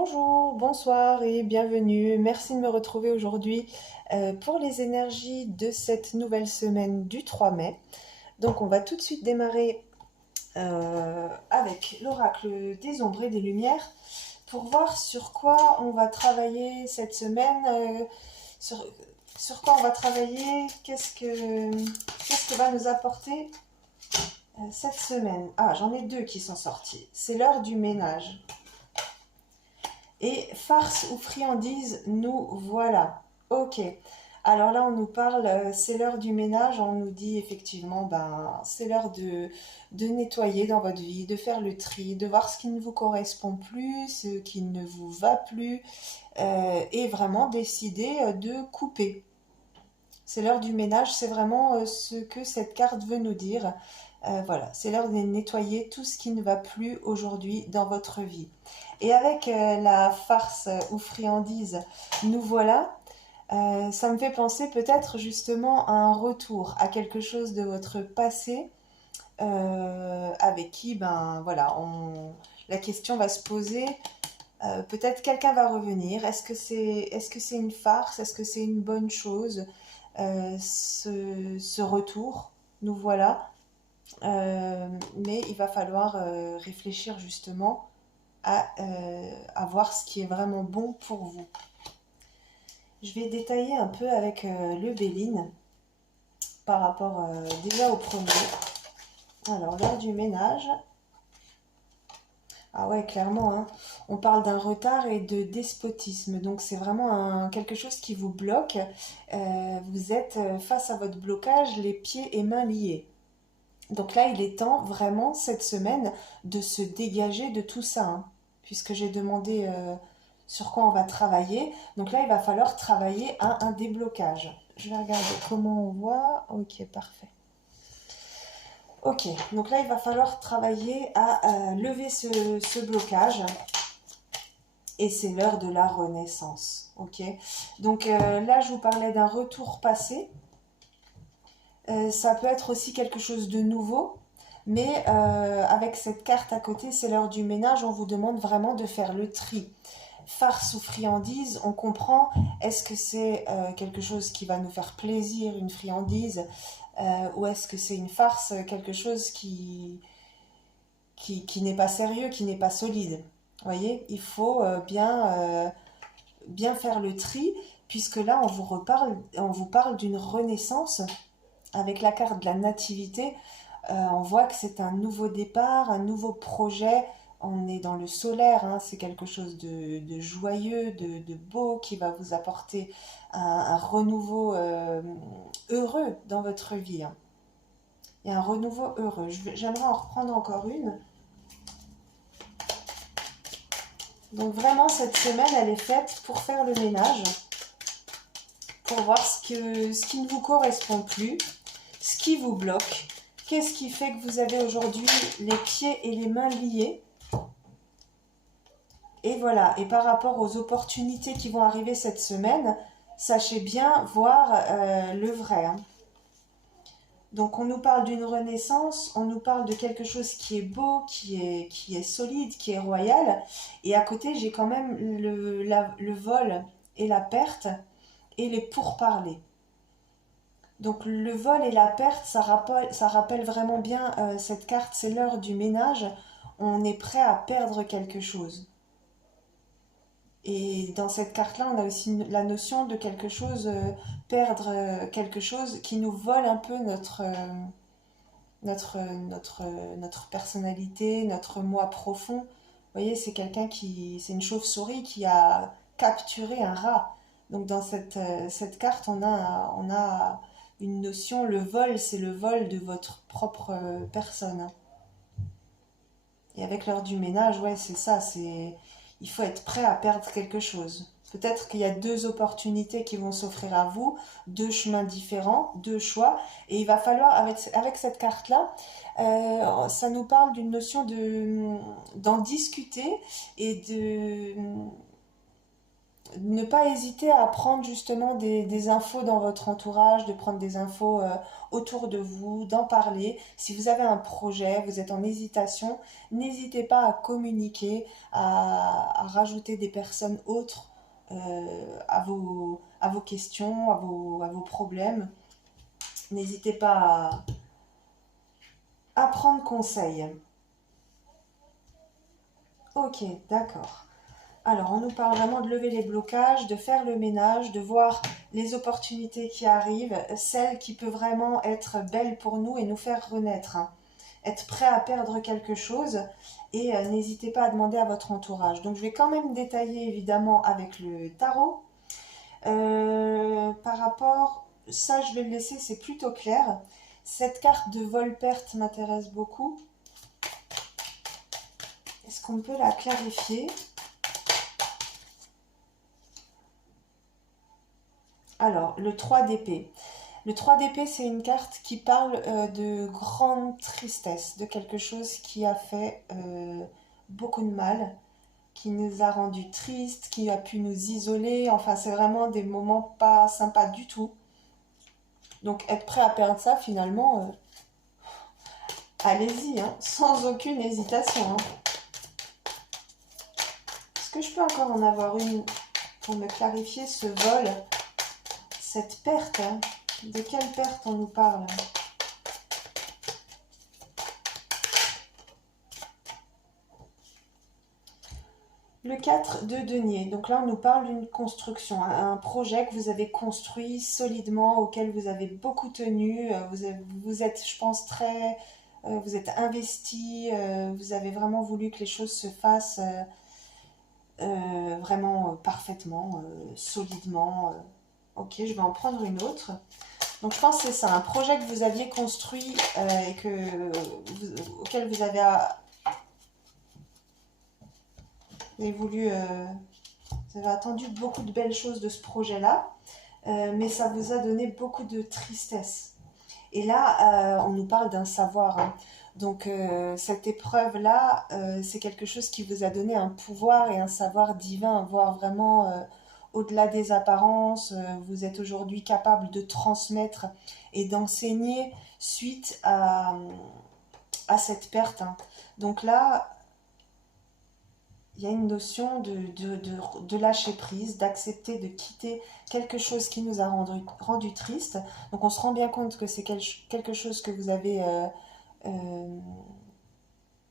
Bonjour, bonsoir et bienvenue. Merci de me retrouver aujourd'hui pour les énergies de cette nouvelle semaine du 3 mai. Donc on va tout de suite démarrer avec l'oracle des ombres et des lumières pour voir sur quoi on va travailler cette semaine, sur, sur quoi on va travailler, qu'est-ce que va nous apporter cette semaine. Ah, j'en ai deux qui sont sortis. C'est l'heure du ménage. Et farce ou friandise, nous voilà. Ok. Alors là, on nous parle, c'est l'heure du ménage, on nous dit effectivement, ben, c'est l'heure de nettoyer dans votre vie, de faire le tri, de voir ce qui ne vous correspond plus, ce qui ne vous va plus, et vraiment décider de couper. C'est l'heure du ménage, c'est vraiment ce que cette carte veut nous dire. Voilà, c'est l'heure de nettoyer tout ce qui ne va plus aujourd'hui dans votre vie. Et avec la farce ou friandise, nous voilà, ça me fait penser peut-être justement à un retour, à quelque chose de votre passé, avec qui, ben voilà, la question va se poser. Peut-être quelqu'un va revenir. Est-ce que c'est une farce? Est-ce que c'est une bonne chose? Ce retour, nous voilà. Mais il va falloir réfléchir justement à voir ce qui est vraiment bon pour vous. Je vais détailler un peu avec le Béline par rapport déjà au premier. Alors, l'heure du ménage. Ah ouais, clairement, hein. On parle d'un retard et de despotisme. Donc, c'est vraiment quelque chose qui vous bloque. Vous êtes face à votre blocage, les pieds et mains liés. Donc là, il est temps vraiment cette semaine de se dégager de tout ça, hein, puisque j'ai demandé sur quoi on va travailler. Donc là, il va falloir travailler à un déblocage. Je vais regarder comment on voit. Ok, parfait. Ok, donc là, il va falloir travailler à lever ce blocage. Et c'est l'heure de la renaissance. Ok, donc là, je vous parlais d'un retour passé. Ça peut être aussi quelque chose de nouveau, mais avec cette carte à côté, c'est l'heure du ménage, on vous demande vraiment de faire le tri. Farce ou friandise, on comprend, est-ce que c'est quelque chose qui va nous faire plaisir, une friandise, ou est-ce que c'est une farce, quelque chose qui n'est pas sérieux, qui n'est pas solide. Vous voyez, il faut bien faire le tri, puisque là, on vous parle d'une renaissance avec la carte de la nativité. On voit que c'est un nouveau départ, un nouveau projet. On est dans le solaire, hein, c'est quelque chose de joyeux, de beau qui va vous apporter un renouveau heureux dans votre vie, hein. Et un renouveau heureux. J'aimerais en reprendre encore une. Donc vraiment, cette semaine, elle est faite pour faire le ménage, pour voir ce qui ne vous correspond plus, ce qui vous bloque. Qu'est-ce qui fait que vous avez aujourd'hui les pieds et les mains liés? Et voilà, et par rapport aux opportunités qui vont arriver cette semaine, sachez bien voir le vrai, hein. Donc on nous parle d'une renaissance, on nous parle de quelque chose qui est beau, qui est solide, qui est royal. Et à côté, j'ai quand même le vol et la perte et les pourparlers. Donc le vol et la perte, ça rappelle vraiment bien cette carte, c'est l'heure du ménage. On est prêt à perdre quelque chose. Et dans cette carte-là, on a aussi la notion de quelque chose, perdre quelque chose qui nous vole un peu notre personnalité, notre moi profond. Vous voyez, c'est une chauve-souris qui a capturé un rat. Donc dans cette carte, on a une notion, le vol, c'est le vol de votre propre personne, hein. Et avec l'heure du ménage, ouais, c'est ça, il faut être prêt à perdre quelque chose. Peut-être qu'il y a deux opportunités qui vont s'offrir à vous, deux chemins différents, deux choix, et il va falloir, avec cette carte-là, ça nous parle d'une notion d'en discuter et Ne pas hésiter à prendre justement des infos dans votre entourage, de prendre des infos autour de vous, d'en parler. Si vous avez un projet, vous êtes en hésitation, n'hésitez pas à communiquer, à rajouter des personnes autres à vos questions, à vos problèmes. N'hésitez pas à prendre conseil. Ok, d'accord. Alors, on nous parle vraiment de lever les blocages, de faire le ménage, de voir les opportunités qui arrivent, celles qui peuvent vraiment être belles pour nous et nous faire renaître, hein. Être prêt à perdre quelque chose et n'hésitez pas à demander à votre entourage. Donc, je vais quand même détailler évidemment avec le tarot. Par rapport, ça je vais le laisser, c'est plutôt clair. Cette carte de vol-perte m'intéresse beaucoup. Est-ce qu'on peut la clarifier? Alors, le 3 d'épée. Le 3 d'épée, c'est une carte qui parle de grande tristesse, de quelque chose qui a fait beaucoup de mal, qui nous a rendu tristes, qui a pu nous isoler. Enfin, c'est vraiment des moments pas sympas du tout. Donc, être prêt à perdre ça, finalement, allez-y, hein, sans aucune hésitation, hein. Est-ce que je peux encore en avoir une pour me clarifier ce vol, cette perte, hein? De quelle perte on nous parle? Le 4 de denier. Donc là, on nous parle d'une construction, un projet que vous avez construit solidement, auquel vous avez beaucoup tenu. Vous êtes, je pense, vous êtes investi. Vous avez vraiment voulu que les choses se fassent vraiment parfaitement, solidement. Ok, je vais en prendre une autre. Donc je pense que c'est ça, un projet que vous aviez construit et auquel vous avez voulu, vous avez attendu beaucoup de belles choses de ce projet-là, mais ça vous a donné beaucoup de tristesse. Et là, on nous parle d'un savoir, hein. Donc cette épreuve-là, c'est quelque chose qui vous a donné un pouvoir et un savoir divin, voire vraiment au-delà des apparences. Vous êtes aujourd'hui capable de transmettre et d'enseigner suite à cette perte, hein. Donc là, il y a une notion de lâcher prise, d'accepter de quitter quelque chose qui nous a rendu triste. Donc on se rend bien compte que c'est quelque chose que euh,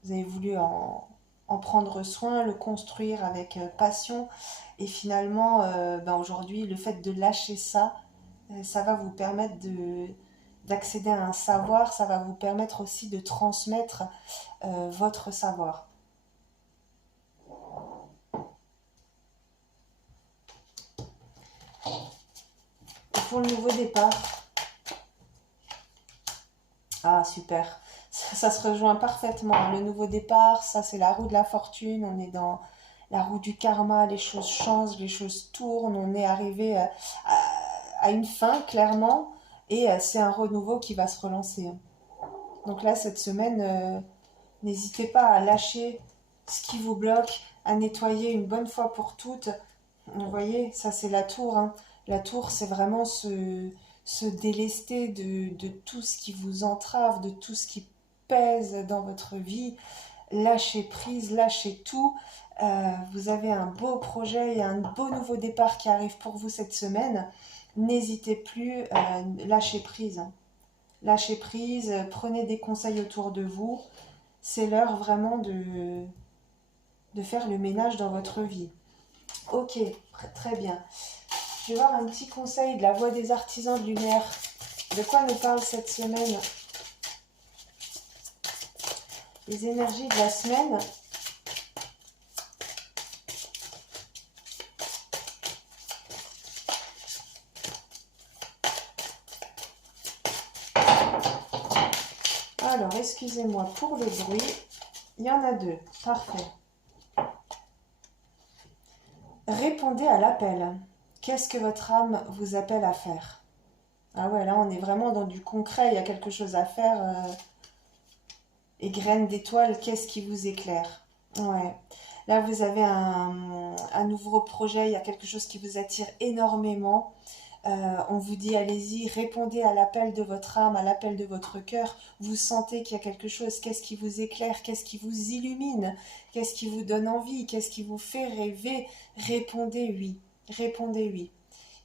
vous avez voulu en prendre soin, le construire avec passion. Et finalement, ben aujourd'hui, le fait de lâcher ça, ça va vous permettre d'accéder à un savoir, ça va vous permettre aussi de transmettre votre savoir. Et pour le nouveau départ, ah super, ça se rejoint parfaitement. Le nouveau départ, ça c'est la roue de la fortune, on est dans la roue du karma, les choses changent, les choses tournent, on est arrivé à une fin clairement et c'est un renouveau qui va se relancer, hein. Donc là, cette semaine, n'hésitez pas à lâcher ce qui vous bloque, à nettoyer une bonne fois pour toutes. Vous voyez, ça c'est la tour, hein. La tour, c'est vraiment se délester de tout ce qui vous entrave, de tout ce qui pèse dans votre vie. Lâchez prise, lâchez tout. Vous avez un beau projet, il y a un beau nouveau départ qui arrive pour vous cette semaine. N'hésitez plus, lâchez prise, hein. Lâchez prise, prenez des conseils autour de vous. C'est l'heure vraiment de faire le ménage dans votre vie. Ok, très bien. Je vais voir un petit conseil de la voix des artisans de lumière. De quoi nous parle cette semaine? Les énergies de la semaine. Alors, excusez-moi pour le bruit. Il y en a deux. Parfait. Répondez à l'appel. Qu'est-ce que votre âme vous appelle à faire? Ah ouais, là, on est vraiment dans du concret. Il y a quelque chose à faire. Et graines d'étoiles, qu'est-ce qui vous éclaire? Ouais. Là, vous avez un nouveau projet, il y a quelque chose qui vous attire énormément. On vous dit, allez-y, répondez à l'appel de votre âme, à l'appel de votre cœur. Vous sentez qu'il y a quelque chose. Qu'est-ce qui vous éclaire? Qu'est-ce qui vous illumine? Qu'est-ce qui vous donne envie? Qu'est-ce qui vous fait rêver? Répondez oui. Répondez oui.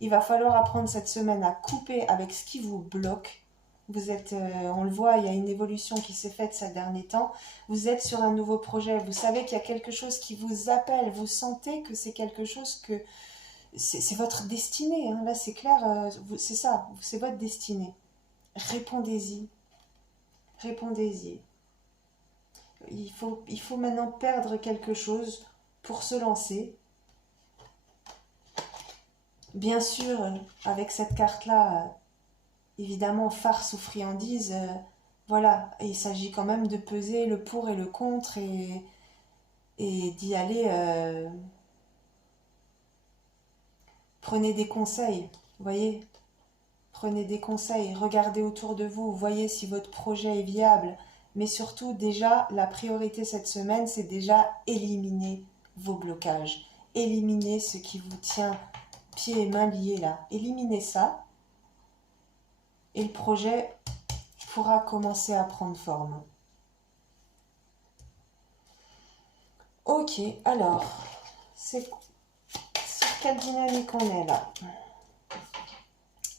Il va falloir apprendre cette semaine à couper avec ce qui vous bloque. Vous êtes, on le voit, il y a une évolution qui s'est faite ces derniers temps. Vous êtes sur un nouveau projet. Vous savez qu'il y a quelque chose qui vous appelle. Vous sentez que c'est quelque chose que c'est votre destinée. Hein. Là, c'est clair, c'est ça. C'est votre destinée. Répondez-y. Répondez-y. Il faut maintenant perdre quelque chose pour se lancer. Bien sûr, avec cette carte-là, évidemment, farce ou friandise, voilà, et il s'agit quand même de peser le pour et le contre et d'y aller. Prenez des conseils, voyez, prenez des conseils, regardez autour de vous, voyez si votre projet est viable, mais surtout déjà, la priorité cette semaine, c'est déjà éliminer vos blocages, éliminer ce qui vous tient pieds et mains liés là, éliminez ça, et le projet pourra commencer à prendre forme. Ok, alors, c'est sur quelle dynamique on est là?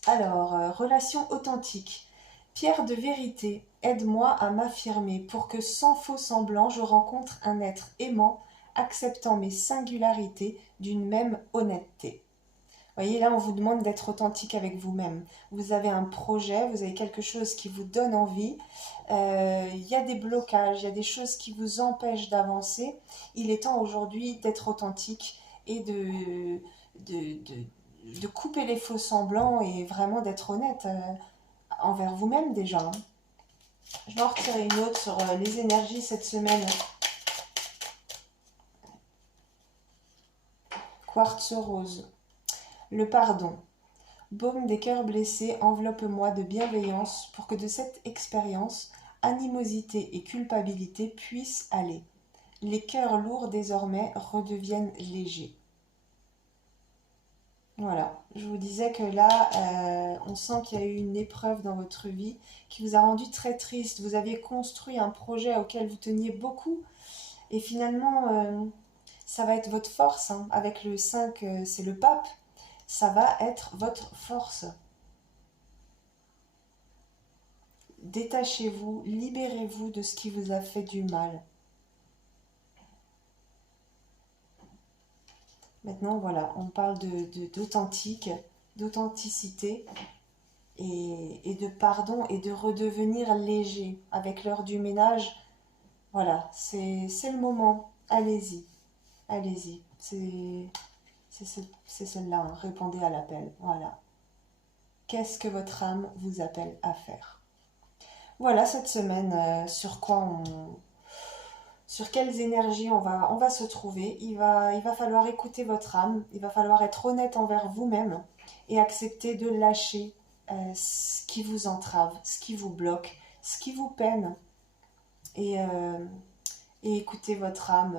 Alors, relation authentique. Pierre de vérité, aide-moi à m'affirmer pour que sans faux semblant, je rencontre un être aimant, acceptant mes singularités d'une même honnêteté. Vous voyez, là, on vous demande d'être authentique avec vous-même. Vous avez un projet, vous avez quelque chose qui vous donne envie. Il y a des blocages, il y a des choses qui vous empêchent d'avancer. Il est temps aujourd'hui d'être authentique et de couper les faux semblants et vraiment d'être honnête envers vous-même déjà. Hein. Je vais en retirer une autre sur les énergies cette semaine. Quartz rose. Le pardon. Baume des cœurs blessés, enveloppe-moi de bienveillance pour que de cette expérience, animosité et culpabilité puissent aller. Les cœurs lourds désormais redeviennent légers. Voilà, je vous disais que là, on sent qu'il y a eu une épreuve dans votre vie qui vous a rendu très triste. Vous aviez construit un projet auquel vous teniez beaucoup et finalement, ça va être votre force. Hein. Avec le 5, c'est le pape. Ça va être votre force. Détachez-vous, libérez-vous de ce qui vous a fait du mal. Maintenant, voilà, on parle d'authentique, d'authenticité et de pardon et de redevenir léger. Avec l'heure du ménage, voilà, c'est le moment. Allez-y, allez-y. C'est celle-là, hein. Répondez à l'appel. Voilà. Qu'est-ce que votre âme vous appelle à faire? Voilà cette semaine sur quelles énergies on va se trouver. Il va falloir écouter votre âme, il va falloir être honnête envers vous-même et accepter de lâcher ce qui vous entrave, ce qui vous bloque, ce qui vous peine et, euh, et écoutez votre âme.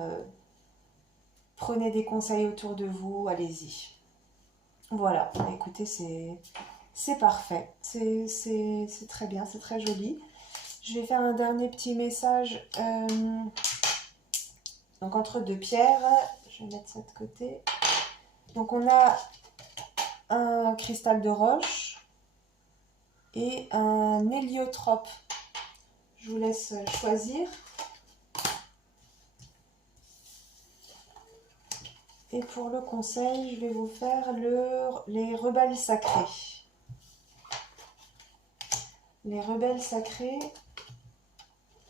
Prenez des conseils autour de vous, allez-y. Voilà, écoutez, c'est parfait, c'est très bien, c'est très joli. Je vais faire un dernier petit message. Donc entre deux pierres, je vais mettre ça de côté. Donc on a un cristal de roche et un héliotrope. Je vous laisse choisir. Et pour le conseil, je vais vous faire les rebelles sacrés. Les rebelles sacrés,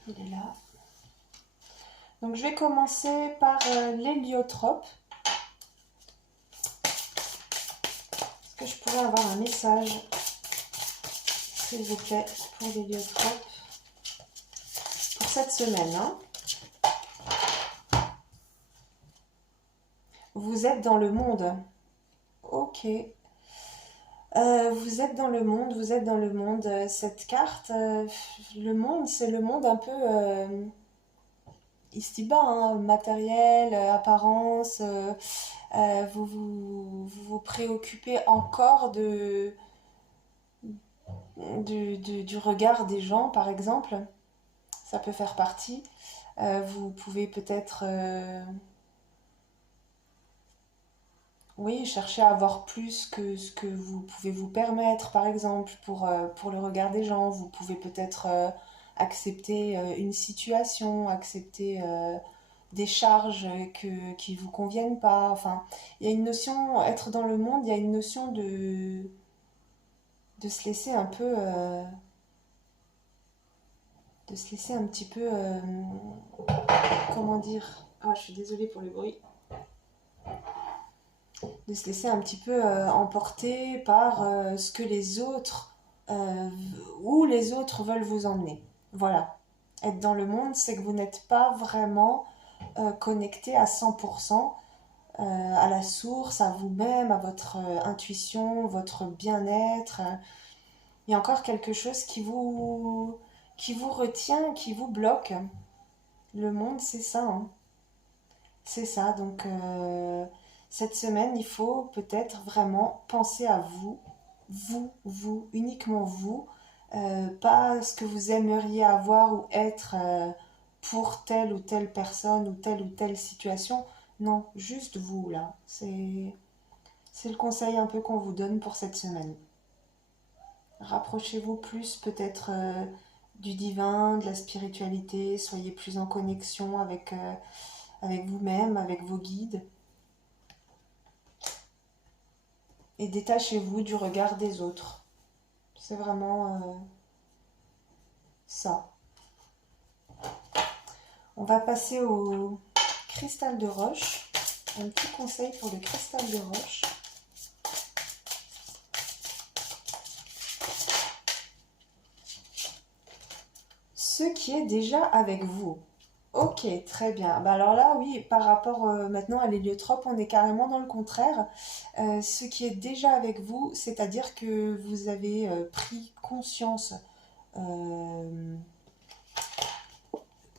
il est là. Donc je vais commencer par l'héliotrope. Est-ce que je pourrais avoir un message, s'il vous plaît, pour l'héliotrope pour cette semaine, hein. Vous êtes dans le monde. Ok. Vous êtes dans le monde, vous êtes dans le monde. Cette carte, le monde, c'est le monde un peu ici-bas, hein, matériel, apparence, vous préoccupez encore du regard des gens, par exemple. Ça peut faire partie. Vous pouvez peut-être, oui, chercher à avoir plus que ce que vous pouvez vous permettre, par exemple, pour le regard des gens. Vous pouvez peut-être accepter une situation, accepter des charges qui vous conviennent pas. Enfin, il y a une notion, être dans le monde, il y a une notion de se laisser un peu, de se laisser un petit peu, comment dire? Ah, je suis désolée pour le bruit. De se laisser un petit peu emporter par ce que les autres, euh, où les autres veulent vous emmener. Voilà. Être dans le monde, c'est que vous n'êtes pas vraiment connecté à 100% à la source, à vous-même, à votre intuition, votre bien-être. Il y a encore quelque chose qui vous retient, qui vous bloque. Le monde, c'est ça, hein. C'est ça. Donc, cette semaine, il faut peut-être vraiment penser à vous, vous, uniquement vous, pas ce que vous aimeriez avoir ou être pour telle ou telle personne ou telle situation. Non, juste vous, là. C'est le conseil un peu qu'on vous donne pour cette semaine. Rapprochez-vous plus peut-être du divin, de la spiritualité, soyez plus en connexion avec vous-même, avec vos guides, et détachez-vous du regard des autres. C'est vraiment ça. On va passer au cristal de roche. Un petit conseil pour le cristal de roche. Ce qui est déjà avec vous. Ok, très bien. Bah alors là, oui, par rapport maintenant à l'héliotrope, on est carrément dans le contraire. Ce qui est déjà avec vous, c'est-à-dire que vous avez pris conscience euh,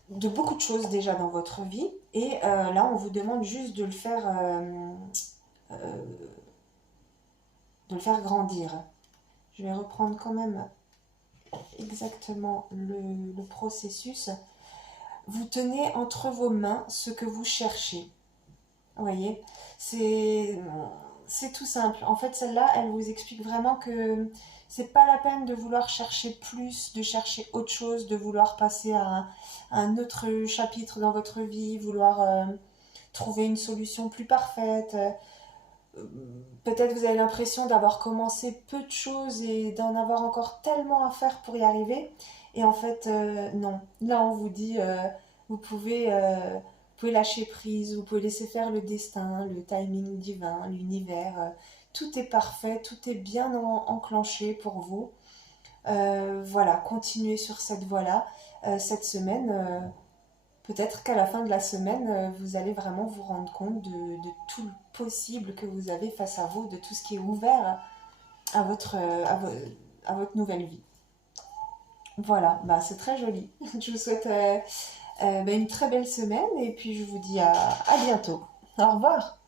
de beaucoup de choses déjà dans votre vie, et là, on vous demande juste euh, de le faire grandir. Je vais reprendre quand même exactement le processus. Vous tenez entre vos mains ce que vous cherchez. Vous voyez, c'est c'est tout simple. En fait, celle-là, elle vous explique vraiment que c'est pas la peine de vouloir chercher plus, de chercher autre chose, de vouloir passer à un autre chapitre dans votre vie, vouloir trouver une solution plus parfaite. Peut-être vous avez l'impression d'avoir commencé peu de choses et d'en avoir encore tellement à faire pour y arriver. Et en fait, non. Là, on vous dit, vous pouvez, euh, vous pouvez lâcher prise, vous pouvez laisser faire le destin, le timing divin, l'univers. Tout est parfait, tout est bien enclenché pour vous. Voilà, continuez sur cette voie-là. Cette semaine, peut-être qu'à la fin de la semaine, vous allez vraiment vous rendre compte de tout le possible que vous avez face à vous, de tout ce qui est ouvert à à votre nouvelle vie. Voilà, bah, c'est très joli. Je vous souhaite bah, une très belle semaine et puis je vous dis à bientôt. Au revoir.